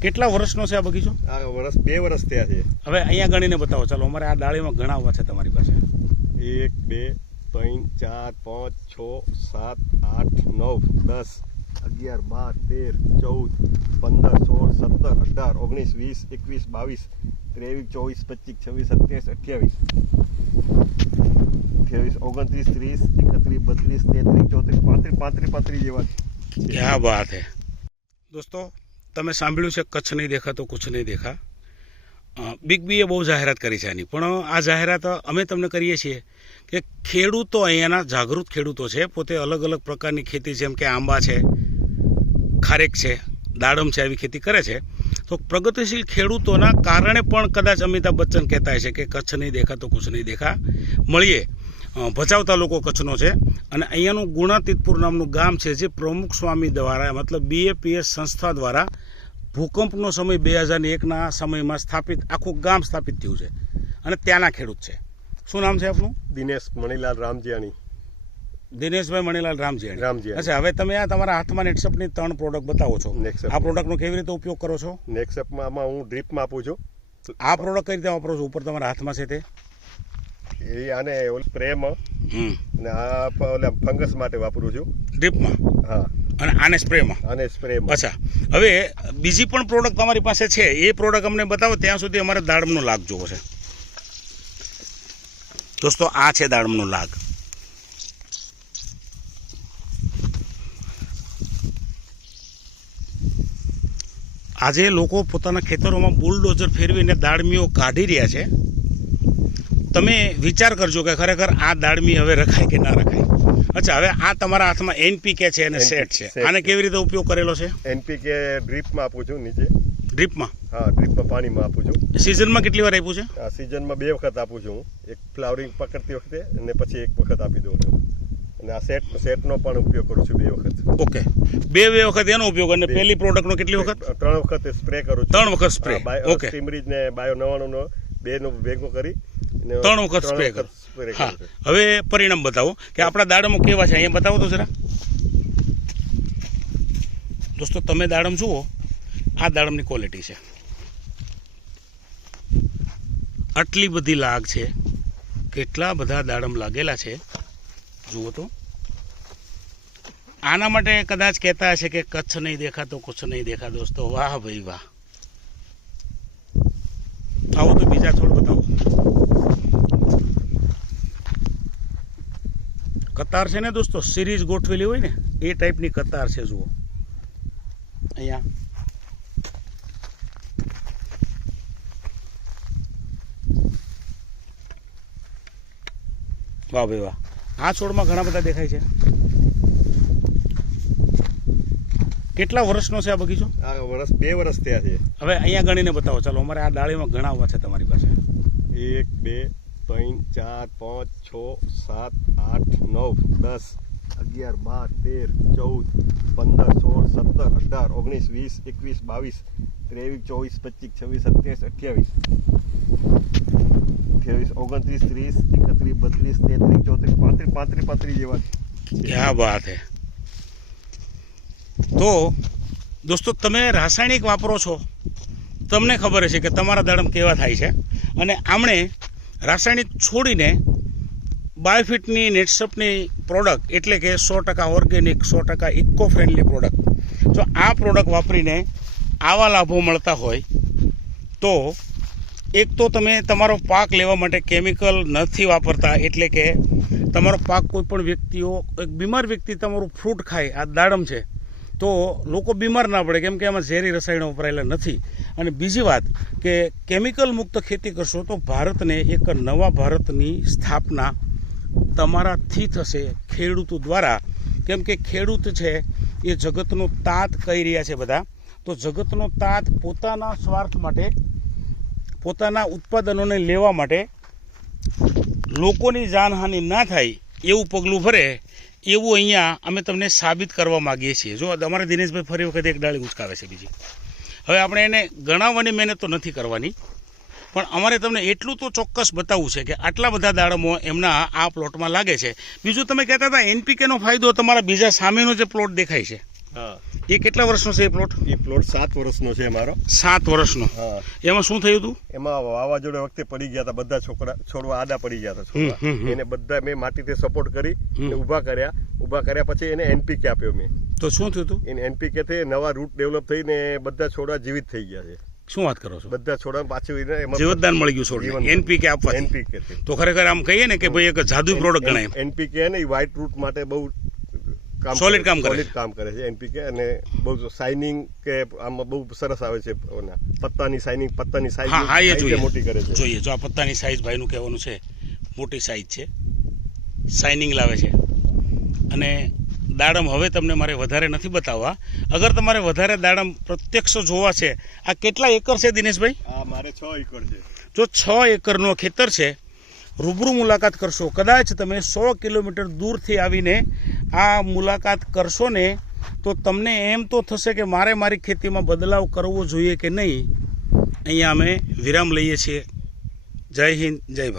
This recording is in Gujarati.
કેટલા વર્ષનો છે આ બગીચો? આ વર્ષ બે વર્ષ થયા છે. હવે અહીંયા ગણીને બતાવો. ચાલો અમારે આ ડાળીમાં ગણાવવા છે તમારી પાસે. એક બે ત્રણ ચાર પાંચ છ સાત આઠ નવ દસ અગિયાર બાર તેર ચૌદ પંદર સોળ સત્તર અઢાર ઓગણીસ વીસ એકવીસ બાવીસ ત્રેવીસ ચોવીસ પચીસ છવ્વીસ સત્યાવીસ અઠ્યાવીસ. અઠ્યાવીસ ઓગણત્રીસ ત્રીસ એકત્રીસ બત્રીસ તેત્રીસ ચોત્રીસ પાંત્રીસ પાંત્રીસ પાંત્રીસ જેવા ક્યાં વાત હે? દોસ્તો તમે સાંભળ્યું છે, કચ્છ નહીં દેખા તો કુછ નહીં દેખા. બિગ બીએ બહુ જાહેરાત કરી છે આની. પણ આ જાહેરાત અમે તમને કરીએ છીએ કે ખેડૂતો અહીંયાના જાગૃત ખેડૂતો છે, પોતે અલગ અલગ પ્રકારની ખેતી જેમ કે આંબા છે, ખારેક છે, દાડમ છે આવી ખેતી કરે છે. તો પ્રગતિશીલ ખેડૂતોના કારણે પણ કદાચ અમિતાભ બચ્ચન કહેતા છે કે કચ્છ નહીં દેખા તો કુછ નહીં દેખા. મળીએ. અ, લોકો કચ્છનો છે. અને અહીંયાનું ગુણાતીતપુર નામનું ગામ છે જે પ્રમુખ સ્વામી દ્વારા મતલબ બીએપીએસ સંસ્થા દ્વારા ભૂકંપનો સમય બે હજારની એકના સમયમાં સ્થાપિત આખું ગામ સ્થાપિત થયું છે. અને ત્યાંના ખેડૂત છે. શું નામ છે આપનું? દિનેશ મણીલાલ રામજીયાણી. દિનેશભાઈ મણીલાલ રામજી અચ્છા હવે તમે આ તમારા હાથમાં નેટસપની ત્રણ પ્રોડક્ટ બતાવો છો. આ પ્રોડક્ટનો કેવી રીતે ઉપયોગ કરો છો? નેક્સપમાં આમાં હું ડ્રીપમાં આપું છું. આ પ્રોડક્ટ કઈ રીતે વાપરો છો? ઉપર તમારા હાથમાં છે તે. એ આને હમ. અને આ ઓલા ફંગસ માટે વાપરું છું. ડ્રીપમાં? હા. અને આને સ્પ્રેમાં? અને સ્પ્રેમાં. અચ્છા. હવે બીજી પણ પ્રોડક્ટ તમારી પાસે છે. એ પ્રોડક્ટ અમને બતાવો ત્યાં સુધી અમારે દાડમનો લાગ જોવો છે. દોસ્તો આ છે દાડમનો લાગ. આજે લોકો પોતાના ખેતરોમાં બુલડોઝર ફેરવીને દાડમીઓ કાઢી રહ્યા છે. તમે વિચાર કરજો કે ખરેખર આ દાડમી હવે રખાય કે ના રખાય. અચ્છા હવે આ તમારા હાથમાં એનપીકે છે અને સેટ છે. આને કેવી રીતે ઉપયોગ કરેલો છે? એનપીકે ડ્રીપમાં આપું છું નીચે. ડ્રીપમાં? હા ડ્રીપમાં પાણીમાં આપું છું. સિઝનમાં કેટલી વાર આપ્યું છે? આ સિઝનમાં બે વખત આપું છું હું. એક ફ્લાવરિંગ પકડતી વખતે અને પછી એક વખત આપી દઉં છું. અને આ સેટ સેટનો પણ ઉપયોગ કરું છું બે વખત. ઓકે બે બે વખત એનો ઉપયોગ અને. પહેલી પ્રોડક્ટનો કેટલી વખત? ત્રણ વખત સ્પ્રે કરું છું. ત્રણ વખત સ્પ્રે હા, ઓકે સ્ટીમરીજ ને બાયો નવાણુંનો બેનો ભેગો કરી ત્રણ વખત સ્પ્રે કરો. હા. હવે પરિણામ બતાવો કે આપણા દાડમો કેવા છે? અહીંયા બતાવો તો જરા. દોસ્તો તમે દાડમ જુઓ. આ દાડમની ક્વોલિટી છે. આટલી બધી લાગ છે. કેટલા બધા દાડમ લાગેલા છે. જુઓ તો. આના માટે કદાચ કહેતા હશે કે કચ્છ નહીં દેખાતો કચ્છ નહીં દેખા દોસ્તો. વાહ ભાઈ વાહ. આવો તો બીજા છોડ બતાવો. કતાર છે ને દોસ્તો સિરીઝ ગોઠવેલી હોય ને એ ટાઈપની કતાર છે જુઓ. અહીંયા. વાહ ભાઈ વાહ. આ છોડમાં ઘણા બધા દેખાય છે. કેટલા વર્ષનો છે આ બગીચો? આ વર્ષ બે વર્ષ થયા છે. હવે અહીંયા ગણીને બતાવો. ચાલો અમારે આ ડાળીમાં ગણાવવા છે તમારી પાસે. એક બે ત્રણ, ચાર, પાંચ, છ, સાત, આઠ, નવ, દસ, અગિયાર, બાર, તેર, ચૌદ, પંદર, સોળ, સત્તર, અઢાર, ઓગણીસ, વીસ, એકવીસ, બાવીસ, ત્રેવીસ, ચોવીસ, પચીસ, છવ્વીસ, સત્યાવીસ, અઠ્યાવીસ. અઠ્યાવીસ, ઓગણત્રીસ, ત્રીસ, એકત્રીસ, બત્રીસ, તેત્રીસ, ચોત્રીસ, પાંત્રીસ પાંત્રીસ પાંત્રીસ જેવા. ક્યાં વાત હે? તો, દોસ્તો, તમે રાસાયણિક વાપરો છો. તમને ખબર હશે કે તમારા દાડમ કેવા થાય છે. અને આમણે રાસાયણિક છોડીને બાયોફિટની નેટસપની પ્રોડક્ટ એટલે કે સો ટકા ઓર્ગેનિક, સો ટકા ઇકો ફ્રેન્ડલી પ્રોડક્ટ. જો આ પ્રોડક્ટ વાપરીને આવા લાભો મળતા હોય, તો એક તો તમે તમારો પાક લેવા માટે કેમિકલ નથી વાપરતા, એટલે કે તમારો પાક કોઈ પણ વ્યક્તિઓ, એક બીમાર વ્યક્તિ તમારું ફ્રૂટ ખાય, આ દાડમ છે. તો લોકો બીમાર ના પડે, કેમ કે એમાં ઝેરી રસાયણો વપરાયેલા નથી. અને બીજી વાત કે કેમિકલ મુક્ત ખેતી કરશો તો ભારતને એક નવા ભારતની સ્થાપના તમારાથી થશે. ખેડૂતો દ્વારા, કેમ કે ખેડૂત છે એ જગતનો તાત કહી રહ્યા છે બધા. તો જગતનો તાત પોતાના સ્વાર્થ માટે, પોતાના ઉત્પાદનોને લેવા માટે લોકોની જાનહાનિ ના થાય એવું પગલું ભરે એવું અહીંયા અમે તમને સાબિત કરવા માગીએ છીએ. જો, અમારા દિનેશભાઈ ફરી વખત એક ડાળી ઉચકાવે છે બીજી. હવે આપણે એને ગણાવવાની મહેનત તો નથી કરવાની, પણ અમારે તમને એટલું તો ચોક્કસ બતાવવું છે કે આટલા બધા દાડમો એમના આ પ્લોટમાં લાગે છે. બીજું તમે કહેતા હતા, એનપીકેનો ફાયદો તમારા બીજા સામેનો જે પ્લોટ દેખાય છે. હા. એ કેટલા વર્ષનો છે એ પ્લોટ એ પ્લોટ સાત વર્ષનો છે મારો. સાત વર્ષનો. એમાં શું થયું હતું? એમાં વાવાઝોડા વખતે પડી ગયા હતા બધા છોકરા છોડવા આડા પડી ગયા હતા એને બધા મેં માટીથી સપોર્ટ કરી. ને ઊભા કર્યા. ઊભા કર્યા પછી એને એનપીકે આપ્યો મેં. તો શું થયું હતું? એને એનપીકે થી નવા રૂટ ડેવલપ થઈને બધા છોડવા જીવિત થઈ ગયા છે. શું વાત કરો છો? બધા છોડવા પાછું એમાં જીવતદાન મળી ગયું છોડ એનપીકે આપવા એનપીકે તો ખરેખર આમ કહીએ ને કે ભાઈ એક જાદુ પ્રોડક્ટ ગણાય એનપીકે ને વ્હાઇટ રૂટ માટે બહુ કામ સોલિડ કામ કરે સોલિડ કામ કરે છે એનપીકે અને બહુ સાઇનિંગ કે આમાં બહુ સરસ આવે છે ઓના. પત્તાની સાઇનિંગ પત્તાની સાઇઝ હા હા એ જોઈએ. મોટી કરે છે. જોઈએ જો આ પત્તાની સાઇઝ ભાઈનું કહેવાનું છે મોટી સાઇઝ છે. સાઇનિંગ લાવે છે. અને દાડમ હવે તમને મારે વધારે નથી બતાવવા. અગર તમારે વધારે દાડમ પ્રત્યક્ષ જોવા છે આ કેટલા એકર છે દિનેશભાઈ? હા મારે છ એકર છે. જો છ એકરનો ખેતર છે રૂબરૂ મુલાકાત કરશો. કદાચ તમે સો કિલોમીટર દૂરથી આવીને આ મુલાકાત કરશો ને, તો તમને એમ તો થશે કે મારે મારી ખેતીમાં બદલાવ કરવો જોઈએ કે નહીં. અહીંયા અમે વિરામ લઈએ છીએ. જય હિન્દ, જય ભારત.